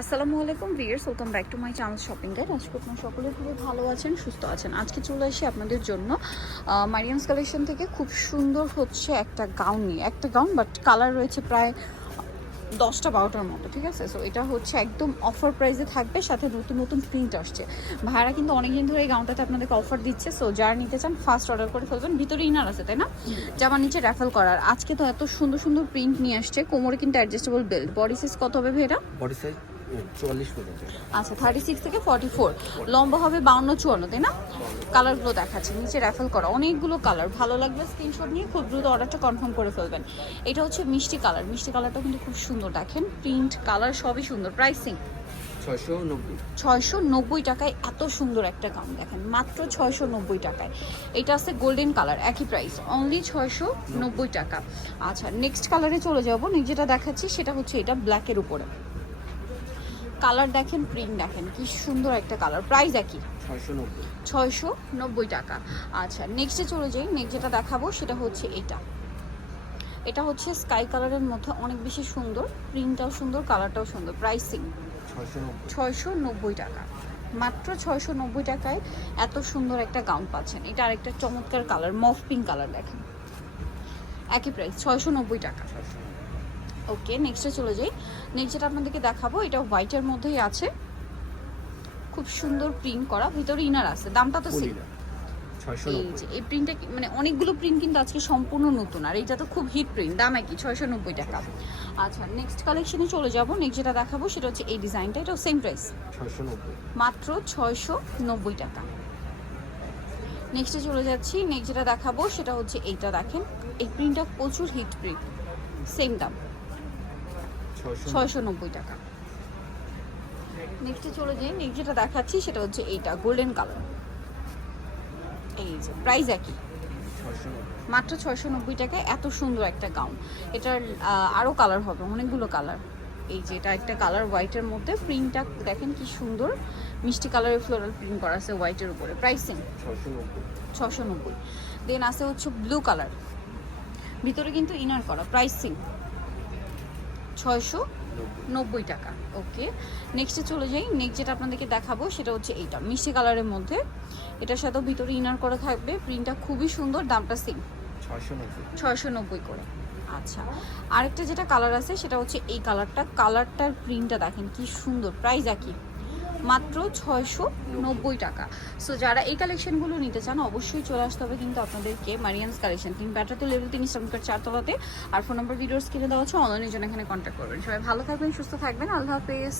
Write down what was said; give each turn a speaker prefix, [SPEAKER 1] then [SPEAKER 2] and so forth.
[SPEAKER 1] আসসালামু আলাইকুম viewers welcome back to my channel shopping guide. আজকে আপনার সকলে খুবই ভালো আছেন, সুস্থ আছেন। আজকে চলে আসি আপনাদের জন্য মারিয়ামস কালেকশন থেকে খুব সুন্দর হচ্ছে একটা গাউন নিয়ে। একটা গাউন, বাট কালার রয়েছে প্রায় দশটা বারোটার মতো, ঠিক আছে? সো এটা হচ্ছে একদম অফার প্রাইসে থাকবে, সাথে নতুন নতুন প্রিন্ট আসছে। ভাইরা কিন্তু অনেকদিন ধরে এই গাউনটাতে আপনাদেরকে অফার দিচ্ছে সো যারা নিতে চান ফার্স্ট অর্ডার করে ফেলবেন। ভিতরে ইনার আছে, তাই না? জামার নিচে র্যাফেল করার। আজকে তো এত সুন্দর সুন্দর প্রিন্ট নিয়ে আসছে, কোমরে কিন্তু অ্যাডজাস্টেবল বেল্ট বডি সাইজ কত হবে ভাইরা
[SPEAKER 2] বডি সাইজ
[SPEAKER 1] আচ্ছা থার্টি সিক্স থেকে ফর্টি ফোর লম্বা হবে বাউন্ন চুয়ান্ন তাই না? কালারগুলো দেখাচ্ছে নিচে র্যাফেল করা। অনেকগুলো কালার ভালো লাগবে স্ক্রিনশট নিয়ে খুব দ্রুত অর্ডারটা কনফার্ম করে ফেলবেন। এটা হচ্ছে মিষ্টি কালার মিষ্টি কালারটা কিন্তু খুব সুন্দর দেখেন। প্রিন্ট কালার সবই সুন্দর। প্রাইসিং
[SPEAKER 2] ছয়শো নব্বই।
[SPEAKER 1] টাকায় এত সুন্দর একটা গাউন দেখেন। মাত্র ছয়শো নব্বই টাকায়। এটা আছে গোল্ডেন কালার একই প্রাইস অনলি ছয়শো নব্বই টাকা। আচ্ছা নেক্সট কালারে চলে যাব। যেটা দেখাচ্ছি সেটা হচ্ছে এটা ব্ল্যাকের উপরে। কালার দেখেন প্রিন্ট দেখেন কি সুন্দর একটা কালার। প্রাইস একই।
[SPEAKER 2] ছয়শো নব্বই।
[SPEAKER 1] টাকা। আচ্ছা নেক্সটে চলে যাই। নেক্সট যেটা দেখাবো সেটা হচ্ছে এটা। এটা হচ্ছে স্কাই কালারের মধ্যে অনেক বেশি সুন্দর প্রিন্টটাও সুন্দর কালারটাও সুন্দর প্রাইসিং
[SPEAKER 2] ছয়শো নব্বই।
[SPEAKER 1] ছয়শো নব্বই টাকা। মাত্র ছয়শো নব্বই টাকায় এত সুন্দর একটা গাউন পাচ্ছেন। এটা আরেকটা চমৎকার কালার মফ পিঙ্ক কালার দেখেন। একই প্রাইস ছয়শো নব্বই টাকা। ওকে নেক্সটে চলে যাই। নেক্সট যেটা আপনাদেরকে দেখাবো এটা হোয়াইটের মধ্যেই আছে। খুব সুন্দর প্রিন্ট করা ভিতরে ইনার আছে। দামটা তো সেম এই যে এই প্রিন্টটা মানে অনেকগুলো প্রিন্ট কিন্তু আজকে সম্পূর্ণ নতুন। আর এইটা তো খুব হিট প্রিন্ট দাম একই ছয়শো নব্বই টাকা আচ্ছা নেক্সট কালেকশনে চলে যাব। নেক্সট যেটা দেখাবো সেটা হচ্ছে এই ডিজাইনটা এটাও সেম প্রাইস মাত্র ছয়শো নব্বই টাকা নেক্সটে চলে যাচ্ছি। নেক্সট যেটা দেখাবো সেটা হচ্ছে এইটা দেখেন। এই প্রিন্টটা প্রচুর হিট প্রিন্ট সেম দাম।
[SPEAKER 2] ছয়শো
[SPEAKER 1] নব্বই। টাকা। নেক্সটে চলে যাই নেক্সট যেটা দেখাচ্ছি সেটা হচ্ছে এইটা গোল্ডেন কালার এই যে প্রাইস একই। মাত্র ছয়শো নব্বই টাকায় এত সুন্দর একটা গাউন এটার আরও কালার হবে অনেকগুলো কালার এই যে এটা একটা কালার হোয়াইটের মধ্যে। প্রিন্টটা দেখেন কি সুন্দর। মিষ্টি কালারের ফ্লোরাল প্রিন্ট করা আছে হোয়াইটের উপরে। প্রাইসিং ছশো নব্বই। দেন আছে হচ্ছে ব্লু কালার ভিতরে কিন্তু ইনার করা প্রাইসিং ছয়শো নব্বই টাকা। ওকে নেক্সটে চলে যাই। নেক্সট যেটা আপনাদেরকে দেখাবো সেটা হচ্ছে এইটা মিষ্টি কালারের মধ্যে। এটার সাথেও ভিতরে ইনার করা থাকবে। প্রিন্টটা খুবই সুন্দর দামটা সেম
[SPEAKER 2] ছয়শো নব্বই।
[SPEAKER 1] ছয়শো নব্বই করে। আচ্ছা আরেকটা যেটা কালার আছে সেটা হচ্ছে এই কালারটা কালারটার প্রিন্টটা দেখেন কি সুন্দর প্রাইস একই। মাত্র ছয়শো নব্বই টাকা। সো যারা এই কালেকশনগুলো নিতে চান, অবশ্যই চলে আসতে হবে কিন্তু আপনাদেরকে মারিয়ানস কালেকশন তিন ব্যাটার তো লেভেল তিন ইসলামকার চারতলাতে। আর ফোন নম্বর ভিডিওস কিনে দেওয়া হচ্ছে অনলাইনের জন্য এখানে কন্ট্যাক্ট করবেন। সবাই ভালো থাকবেন, সুস্থ থাকবেন। আল্লাহ হাফেজ।